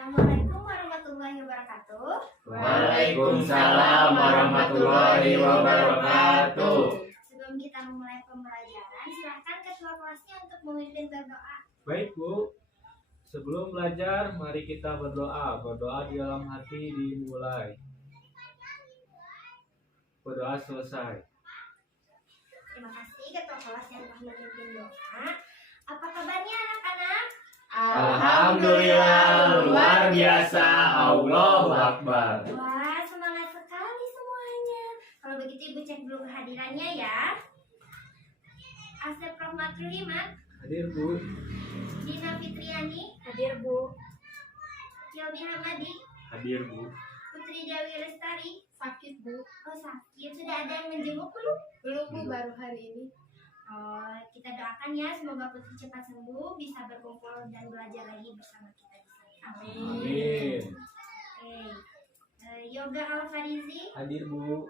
Assalamualaikum warahmatullahi wabarakatuh. Waalaikumsalam warahmatullahi wabarakatuh. Sebelum kita memulai pembelajaran, silakan ketua kelasnya untuk memimpin berdoa. Baik Bu, sebelum belajar mari kita berdoa. Berdoa di dalam hati dimulai. Berdoa selesai. Terima kasih ketua kelas yang telah memimpin doa. Apa kabarnya anak-anak? Alhamdulillah, luar biasa. Allahu Akbar. Wah, semangat sekali semuanya. Kalau begitu Ibu cek dulu kehadirannya ya. Asep Rahmatul Iman, Hadir Bu. Dina Fitriani, Hadir Bu. Yelbi Hamadi, Hadir Bu. Putri Dewi Lestari. Sakit Bu. Oh sakit, sudah ada yang menjenguk belum? Belum Bu, baru hari ini. Oh, kita doakan ya semoga Putri cepat sembuh, bisa berkumpul dan belajar lagi bersama kita di sini. Amin. Oke. Yoga Al-Farizi, Hadir Bu.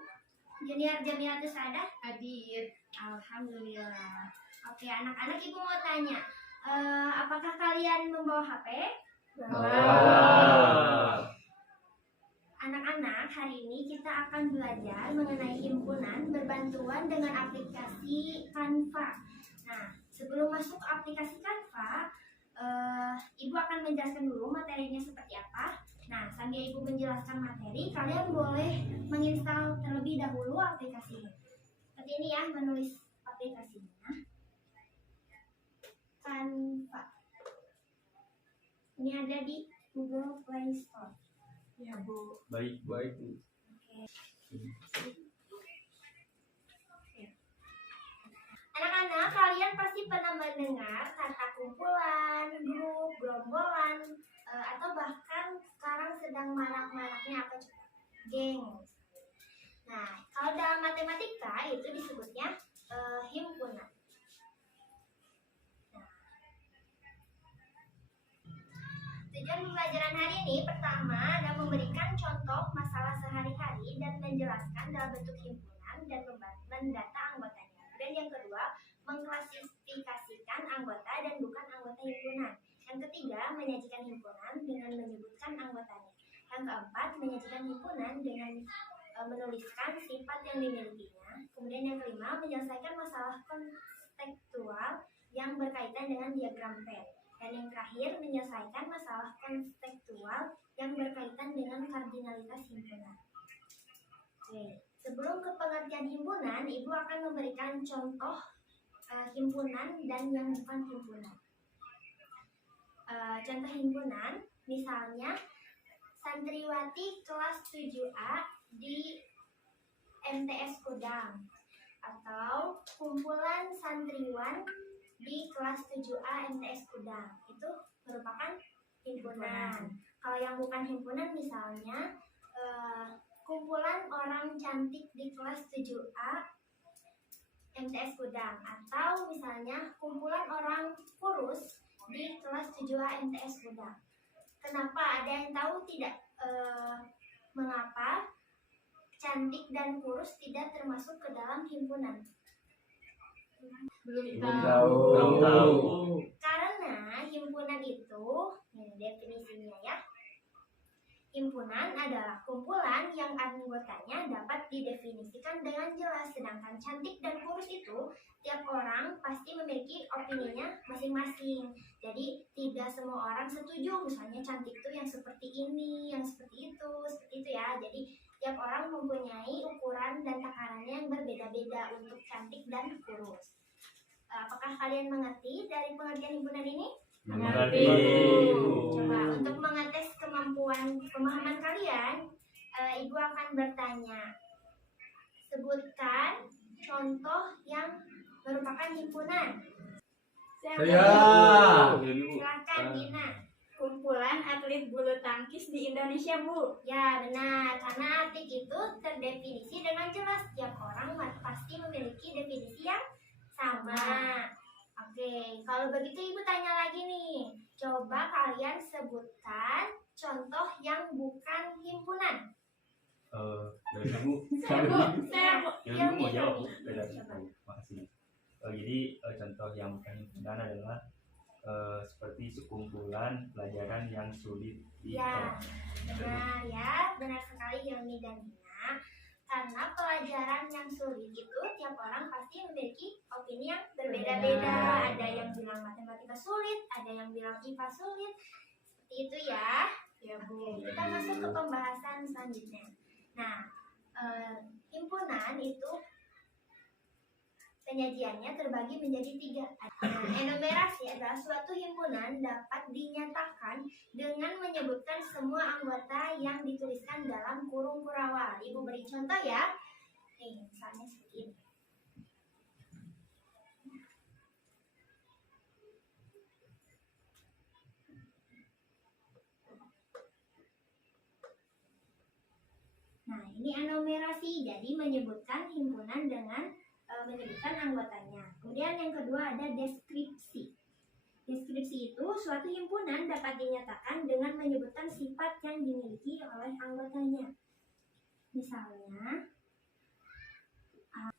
Junior Jamilatus Sadah. Hadir. Alhamdulillah. Oke, anak-anak Ibu mau tanya, apakah kalian membawa HP? Anak-anak, hari ini kita akan belajar mengenai himpunan berbantuan dengan aplikasi Canva. Nah, sebelum masuk ke aplikasi Canva, Ibu akan menjelaskan dulu materinya seperti apa. Nah, sambil Ibu menjelaskan materi, kalian boleh menginstal terlebih dahulu aplikasinya. Seperti ini ya, menulis aplikasinya. Canva. Ini ada di Google Play Store. Ya Bu. Baik Bu. Anak-anak, kalian pasti pernah mendengar kata kumpulan, grup, gerombolan, atau bahkan sekarang sedang marak-maraknya apa coba? Geng. Nah, kalau dalam matematika itu disebutnya himpunan. Tujuan pembelajaran hari ini pertama adalah memberikan contoh masalah sehari-hari dan menjelaskan dalam bentuk himpunan dan mendata anggotanya. Dan yang kedua, mengklasifikasikan anggota dan bukan anggota himpunan. Yang ketiga, menyajikan himpunan dengan menyebutkan anggotanya. Yang keempat, menyajikan himpunan dengan menuliskan sifat yang dimilikinya. Kemudian yang kelima, menyelesaikan masalah konstekstual yang berkaitan dengan diagram Venn. Dan yang terakhir, menyelesaikan masalah konstekstual yang berkaitan dengan kardinalitas himpunan. Oke, sebelum ke pengertian himpunan, Ibu akan memberikan contoh himpunan dan yang bukan himpunan. Contoh himpunan, misalnya santriwati kelas 7A di MTS Kudang, atau kumpulan santriwan di kelas 7A MTS Kudang. Itu merupakan himpunan. Kalau yang bukan himpunan misalnya kumpulan orang cantik di kelas 7A MTS Kudang, atau misalnya kumpulan orang kurus di kelas 7A MTS Kudang. Kenapa? Ada yang tahu tidak mengapa cantik dan kurus tidak termasuk ke dalam himpunan? Belum Tahu. Karena himpunan itu, ini definisinya ya. Himpunan adalah kumpulan yang anggotanya dapat didefinisikan dengan jelas. Sedangkan cantik dan kurus itu, tiap orang pasti memiliki opininya masing-masing. Jadi tidak semua orang setuju. Misalnya cantik itu yang seperti ini, yang seperti itu ya. Jadi tiap orang mempunyai ukuran dan takarannya yang berbeda-beda untuk cantik dan kurus. Apakah kalian mengerti dari pengertian himpunan ini? Mengerti. Coba untuk mengetes pemahaman kalian, Ibu akan bertanya. Sebutkan contoh yang merupakan himpunan. Silakan Dina. Kumpulan atlet bulu tangkis di Indonesia Bu. Ya benar, karena atlet itu terdefinisi dengan jelas. Tiap orang pasti memiliki definisi yang sama. Oke, kalau begitu Ibu tanya lagi nih. Coba kalian sebutkan contoh yang bukan himpunan. Dari kamu. Saya Yang mau jawab Bu. Makasih. Jadi contoh yang bukan himpunan adalah seperti sekumpulan pelajaran yang sulit Ya, benar ya, benar sekali Hilmi dan Dina. Karena pelajaran yang sulit itu tiap orang pasti memiliki opini yang berbeda-beda. Ada yang bilang matematika sulit, ada yang bilang IPA sulit. Seperti itu ya. Ya Bu. Kita masuk ke pembahasan selanjutnya. Nah, himpunan itu penyajiannya terbagi menjadi 3. Enumerasi adalah suatu himpunan dapat dinyatakan dengan menyebutkan semua anggota yang dituliskan dalam kurung kurawal. Ibu beri contoh ya. Nih, misalnya seperti ini. Nah, ini enumerasi, jadi menyebutkan himpunan dengan menyebutkan anggotanya. Kemudian yang kedua ada deskripsi. Deskripsi itu suatu himpunan dapat dinyatakan dengan menyebutkan sifat yang dimiliki oleh anggotanya. Misalnya,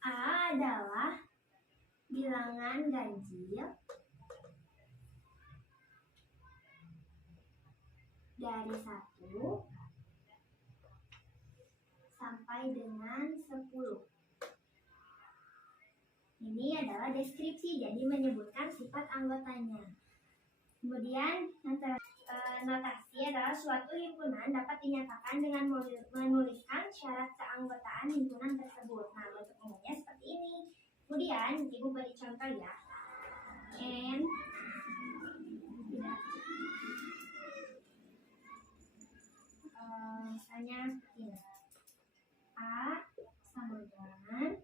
A adalah bilangan ganjil dari 1 sampai dengan 10. Ini adalah deskripsi, jadi menyebutkan sifat anggotanya. Kemudian notasi adalah suatu himpunan dapat dinyatakan dengan menuliskan syarat keanggotaan himpunan tersebut. Nah, bentuk umumnya seperti ini. Kemudian Ibu beri contoh ya. Misalnya seperti ini. A sama dengan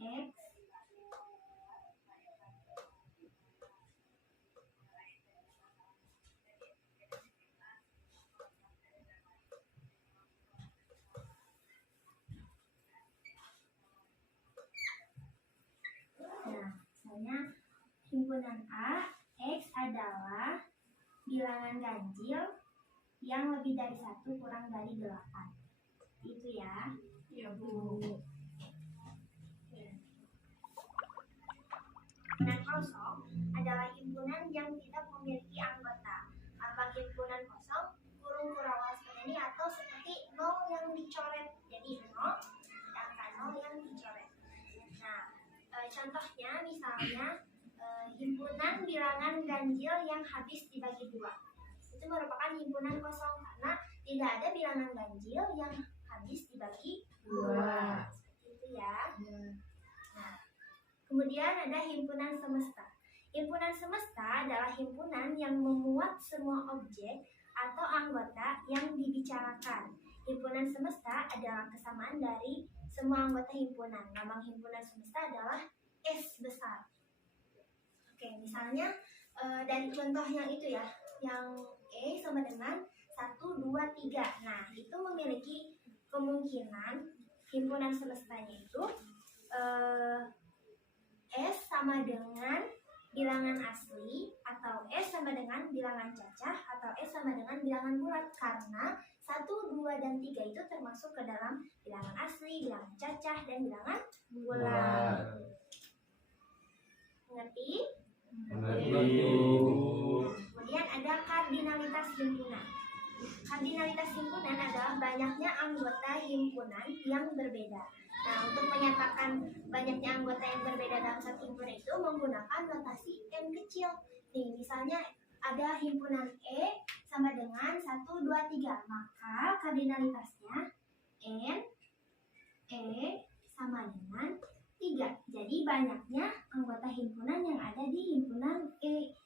X misalnya himpunan A, X adalah bilangan ganjil yang lebih dari 1 kurang dari 8. Itu ya. Ya Bu. Himpunan kosong adalah himpunan yang tidak memiliki anggota. Apa himpunan kosong? Kurung kurawal seperti ini atau seperti 0 yang dicoret. Jadi 0, angka 0 yang dicoret. Nah, contohnya misalnya himpunan bilangan ganjil yang habis dibagi 2. Itu merupakan himpunan kosong karena tidak ada bilangan ganjil yang habis dibagi 2. Seperti itu ya. Nah, kemudian ada himpunan semesta. Himpunan semesta adalah himpunan yang memuat semua objek atau anggota yang dibicarakan. Himpunan semesta adalah kesamaan dari semua anggota himpunan. Nama himpunan semesta adalah S besar. Oke, misalnya dari contoh yang itu ya, yang E sama dengan 1, 2, 3. Nah, itu memiliki kemungkinan himpunan semestanya itu S sama dengan bilangan asli atau S sama dengan bilangan cacah atau S sama dengan bilangan bulat karena 1, 2, dan 3 itu termasuk ke dalam bilangan asli, bilangan cacah, dan bilangan bulat. Mengerti? Kemudian ada kardinalitas himpunan. Kardinalitas himpunan adalah banyaknya anggota himpunan yang berbeda. Nah, untuk menyatakan banyaknya anggota yang berbeda dalam satu himpunan itu menggunakan notasi N kecil. Nih, misalnya ada himpunan E sama dengan 1, 2, 3. Maka kardinalitasnya N, E sama dengan 3. Jadi banyaknya anggota himpunan yang ada di himpunan E.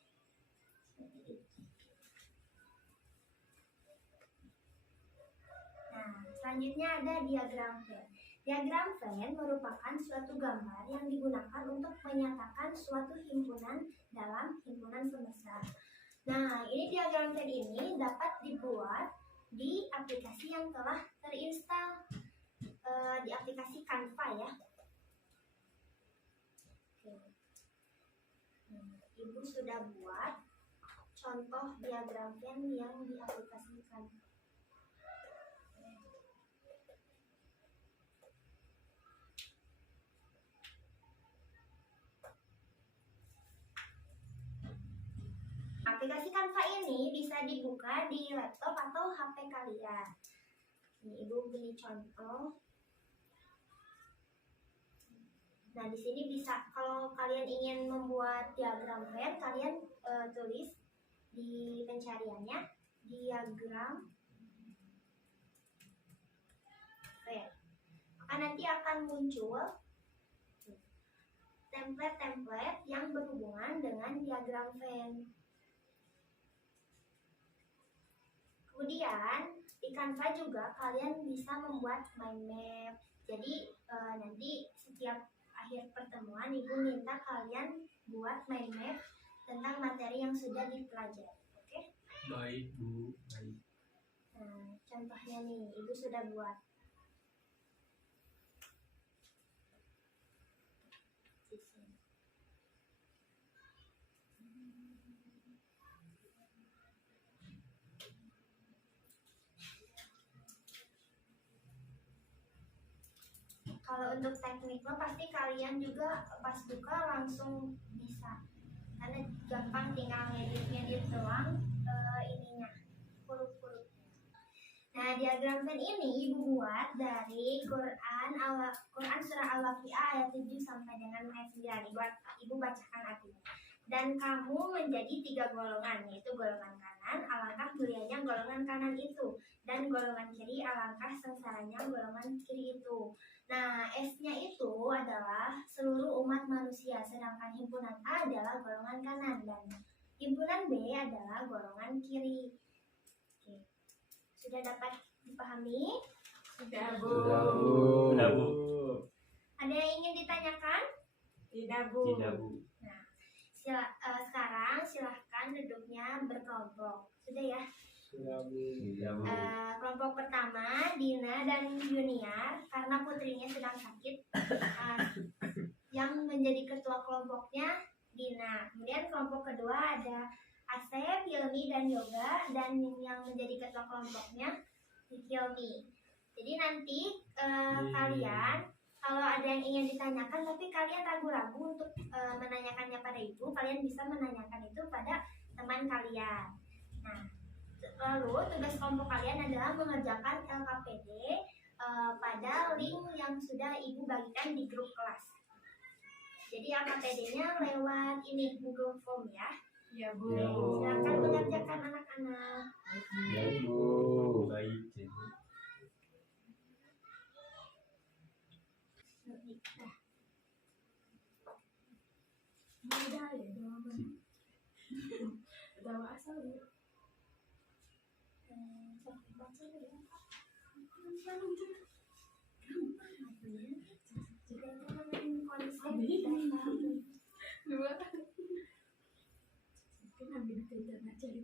Nah, selanjutnya ada diagram Venn. Diagram Venn merupakan suatu gambar yang digunakan untuk menyatakan suatu himpunan dalam himpunan semesta. Nah, ini diagram Venn ini dapat dibuat di aplikasi yang telah terinstal di aplikasi Canva ya. Ibu sudah buat contoh diagram Venn yang di aplikasi Canva. Canva ini bisa dibuka di laptop atau HP kalian. Ini Ibu beri contoh. Nah, di sini bisa kalau kalian ingin membuat diagram Venn, kalian tulis di pencariannya diagram Venn. Maka nanti akan muncul template-template yang berhubungan dengan diagram Venn. Kemudian di Canva juga kalian bisa membuat mind map. Jadi nanti setiap akhir pertemuan Ibu minta kalian buat mind map tentang materi yang sudah dipelajari. Oke? Baik Bu, baik. Nah, contohnya nih, Ibu sudah buat. Di sini. Kalau untuk tekniknya pasti kalian juga pas buka langsung bisa, karena gampang tinggal ngedit doang ininya huruf-hurufnya. Nah, diagram Venn ini Ibu buat dari Quran surah Al-Waqiah ayat 7 sampai dengan ayat 9. Ibu bacakan artinya. Dan kamu menjadi 3 golongan, yaitu golongan kanan, alangkah mulianya golongan kanan itu, dan golongan kiri, alangkah sengsaranya golongan kiri itu. Nah, S-nya itu adalah seluruh umat manusia, sedangkan himpunan A adalah golongan kanan, dan himpunan B adalah golongan kiri. Oke. Sudah dapat dipahami? Sudah Bu. Sudah Bu. Sudah Bu. Ada yang ingin ditanyakan? Tidak Bu. Tidak Bu. Nah, sekarang silahkan duduknya berkelompok. Sudah ya? Sudah Bu. Tidak Bu. Kelompok pertama Dina dan Junior, karena putrinya sedang sakit. Yang menjadi ketua kelompoknya Dina. Kemudian kelompok kedua ada Asep, Hilmi, dan Yoga, dan yang menjadi ketua kelompoknya Hilmi. Jadi nanti kalian kalau ada yang ingin ditanyakan tapi kalian ragu-ragu untuk menanyakannya pada Ibu, kalian bisa menanyakan itu pada teman kalian. Nah, lalu tugas kelompok kalian adalah mengerjakan LKPD pada link yang sudah Ibu bagikan di grup kelas. Jadi LKPD-nya lewat ini Google Form ya. Ya Bu. Ya, Bu. Silakan mengerjakan anak-anak. Ya Bu. Baik. Mudah ya jawaban. Jawa asal ya. Dua. Mungkin ambil ke internet jadi.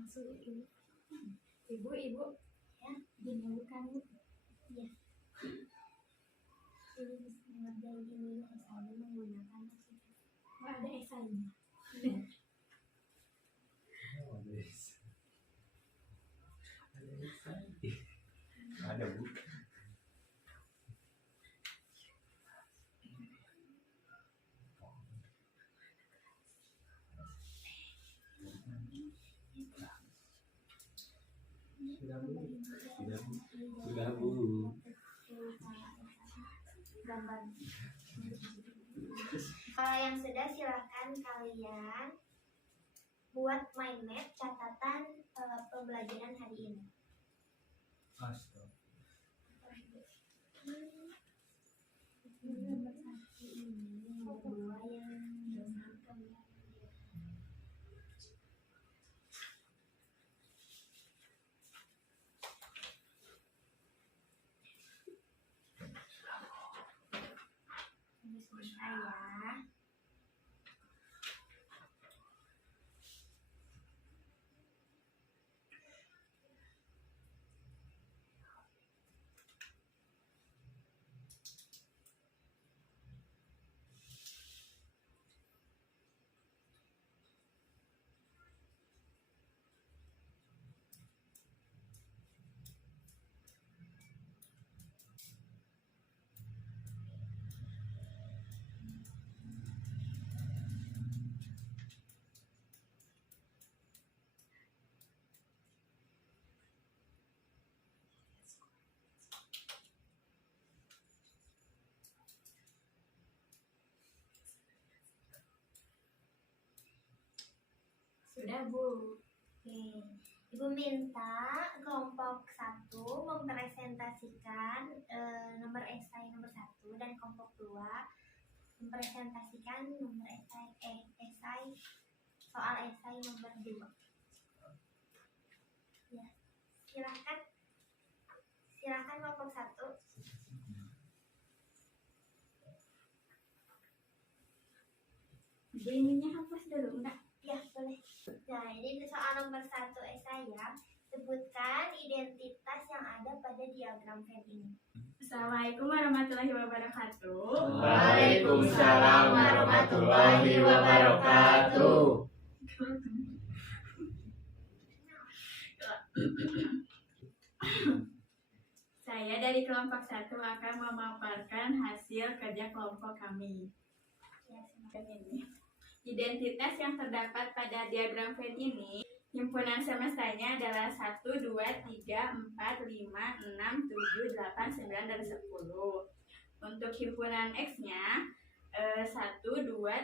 Masuk ibu. Ibu, Ya, dinamakan Bu. ya. esainya menggunakan Nggak ada esainya. Ada bu. Sudah Bu. Sudah bu. gambar. Kalau yang sudah silahkan kalian buat mind map catatan pembelajaran hari ini. Astaga. Nomor satu ini, nomor dua yang sebentar ya. Sudah Bu. Oke, Ibu minta kelompok 1 mempresentasikan nomor esai nomor 1 dan kelompok 2 mempresentasikan nomor esai soal esai nomor 2. Ya, silakan kelompok 1. Ininya hapus dulu, enggak? Ya, boleh. Nah, ini soal nomor 1 esai ya. Sebutkan identitas yang ada pada diagram Venn ini. Assalamualaikum warahmatullahi wabarakatuh. Waalaikumsalam warahmatullahi wabarakatuh. Saya dari kelompok 1 akan memaparkan hasil kerja kelompok kami. Ya, Dan ini identitas yang terdapat pada diagram Venn ini, himpunan semestanya adalah 1, 2, 3, 4, 5, 6, 7, 8, 9, dan 10. Untuk himpunan X-nya 1, 2,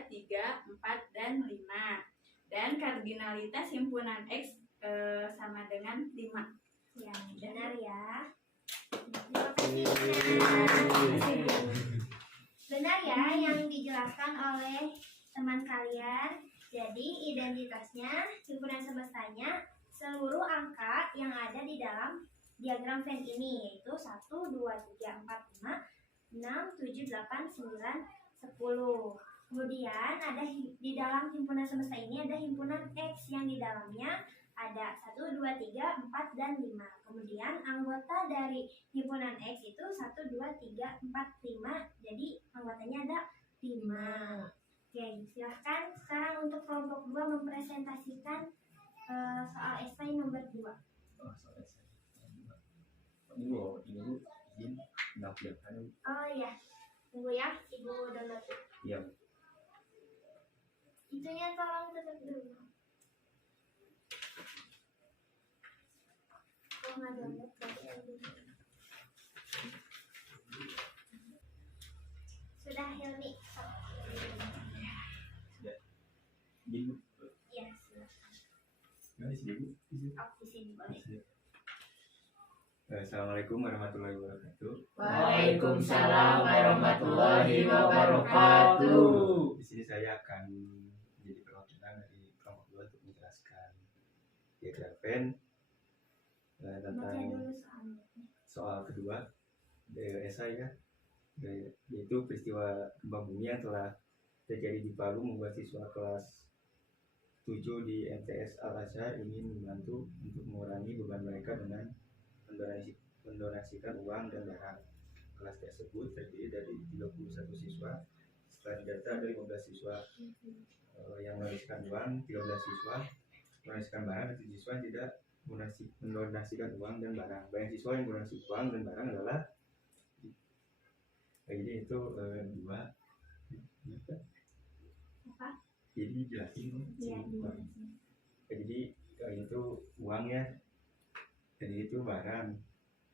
3, 4, dan 5. Dan kardinalitas himpunan X sama dengan 5. ya, benar ya. Benar ya yang dijelaskan oleh teman kalian. Jadi identitasnya, himpunan semestanya, seluruh angka yang ada di dalam diagram Venn ini, yaitu 1, 2, 3, 4, 5, 6, 7, 8, 9, 10. Kemudian ada di dalam himpunan semesta ini ada himpunan X yang di dalamnya ada 1, 2, 3, 4, dan 5. Kemudian anggota dari himpunan X itu 1, 2, 3, 4, 5. Jadi anggotanya ada 5. Oke, silahkan sekarang untuk kelompok 2 mempresentasikan soal esai nomor 2. Bu, ini izin menampilkan. Oh iya, tunggu ya, Ibu download. Iya. Itunya tolong tutup dulu. Kalau nggak download, berarti Ibu. Sudah, Hilmi. Izin. Iya, silakan. Nggak di sini bu. Oh, di sini boleh. Assalamualaikum warahmatullahi wabarakatuh. Waalaikumsalam warahmatullahi wabarakatuh. Di sini saya akan menjadi perwakilan dari kelompok 2 untuk menjelaskan diagram Venn Baca tentang dulu soalnya. soal kedua esai ya, yaitu peristiwa gempa bumi yang telah terjadi di Palu membuat siswa kelas 7 di MTS Al-Azhar ingin membantu untuk mengurangi beban mereka dengan mendonasikan uang dan barang. Kelas tersebut terdiri dari 31 siswa Setelah didata ada 15 siswa yang mendonasikan uang, 13 siswa mendonasikan barang, dan 7 siswa yang tidak mendonasikan uang dan barang. Banyak siswa yang mendonasikan uang dan barang adalah jadi itu dua. Apa? Jadi jelasin. Iya. Jadi itu uang ya, jadi itu barang.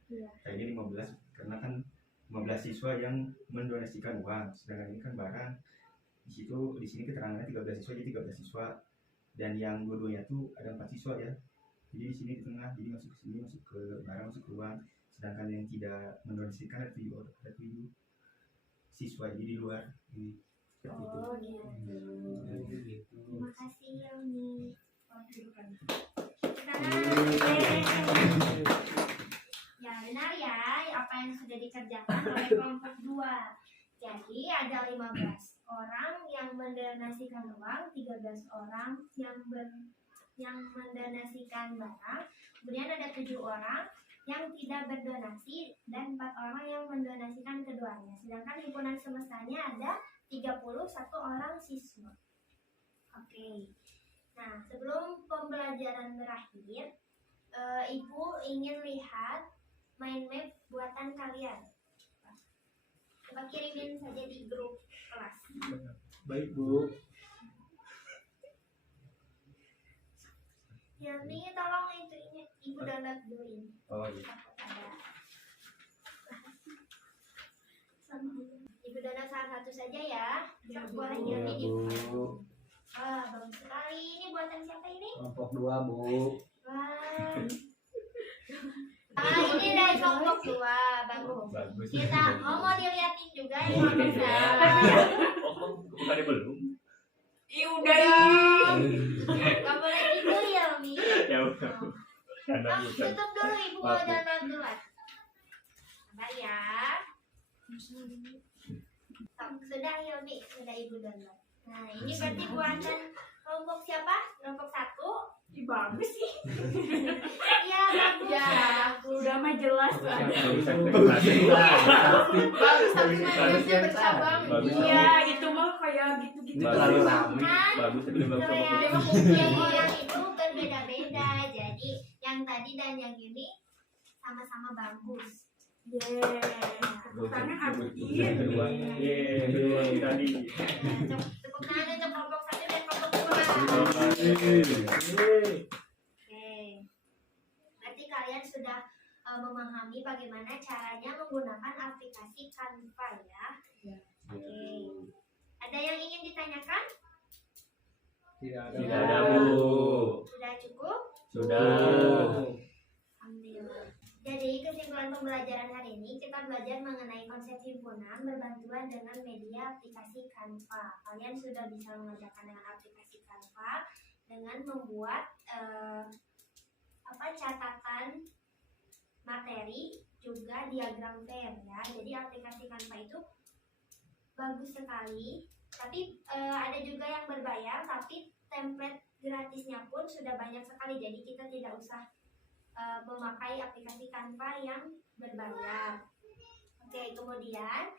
Iya. Ini 15 karena kan 15 siswa yang mendonasikan uang, sedangkan ini kan barang. Di sini keterangannya 13 siswa, jadi 13 siswa, dan yang dua-duanya tuh ada 4 siswa ya. Jadi di sini di tengah, jadi masuk ke sini, masuk ke barang, masuk ke uang, sedangkan yang tidak mendonasikan ada 7 siswa, jadi di luar ini. Oh gitu. Terima kasih Hilmi. Ya benar ya, apa yang sudah dikerjakan oleh kelompok 2. Jadi ada 15 orang yang mendonasikan uang, 13 orang yang mendonasikan barang, kemudian ada 7 orang yang tidak berdonasi dan 4 orang yang mendonasikan keduanya. Sedangkan himpunan semestanya ada 31 orang siswa. Oke. Nah, sebelum pembelajaran berakhir, Ibu ingin lihat mind map buatan kalian. Coba kirimin saja di grup kelas. Baik Bu. Hilmi, tolong itu Ibu download dulu ini. Oh iya. Ibu download salah satu saja ya. Ya, Bu. Boleh Iya, Hilmi Bu. dibuka. Wah, bagus sekali. Ini buatan siapa ini? Kelompok 2 Bu. Wah. Ini dari kelompok 2. Bagus. Bagus. Kita mau dilihatin juga yang kelompok 1. Oh, bukannya belum? Ih, udah ih. Gak boleh gitu Hilmi. Ya udah. Karena Oh, bukan. tutup dulu, Ibu mau download duluan. Sabar ya. Sudah Hilmi, sudah Ibu download. Nah, ini berarti buatan kelompok siapa? Kelompok 1. Ih, bagus sih. Iya, bagus. Ya, udah mah jelas tuh. Bagus. Tapi majelisnya bercabang. Bagus. Iya, itu mah kayak gitu-gitu. Terlalu rame. Bagus tapi bagus. Yang orang itu berbeda-beda. Jadi yang tadi dan yang ini sama-sama bagus. Karena Yang kedua. Kedua tadi. Tepuk tangan untuk kelompok 1 dan kelompok 2. Oke. Berarti kalian sudah memahami bagaimana caranya menggunakan aplikasi Canva ya. Oke. Ada yang ingin ditanyakan? Tidak Tidak ada Bu. Sudah cukup? Sudah. Alhamdulillah. Jadi kesimpulan pembelajaran hari ini kita belajar mengenai konsep himpunan berbantuan dengan media aplikasi Canva. Kalian sudah bisa mengerjakan dengan aplikasi Canva dengan membuat catatan materi juga diagram pair ya. Jadi aplikasi Canva itu bagus sekali. Tapi ada juga yang berbayar, tapi template gratisnya pun sudah banyak sekali. Jadi kita tidak usah memakai aplikasi Canva yang berbayar. Oke, kemudian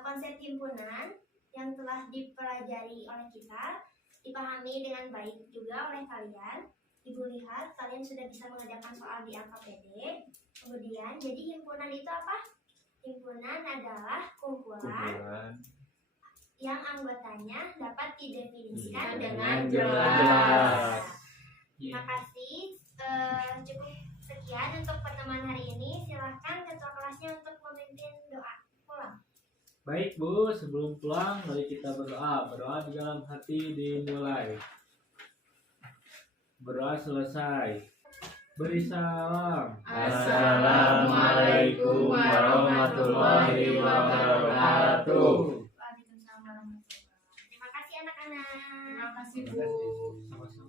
konsep himpunan yang telah dipelajari oleh kita dipahami dengan baik juga oleh kalian. Ibu lihat kalian sudah bisa mengerjakan soal di AKPD. Kemudian jadi himpunan itu apa? Himpunan adalah kumpulan yang anggotanya dapat didefinisikan dengan jelas. Terima kasih. Cukup sekian untuk pertemuan hari ini. Silahkan ketua kelasnya untuk memimpin doa pulang. Baik Bu, sebelum pulang mari kita berdoa. Berdoa di dalam hati dimulai. Berdoa selesai. Beri salam. Assalamualaikum warahmatullahi wabarakatuh. Waalaikumsalam warahmatullahi wabarakatuh. Terima kasih anak-anak. Terima kasih Bu. Sama-sama.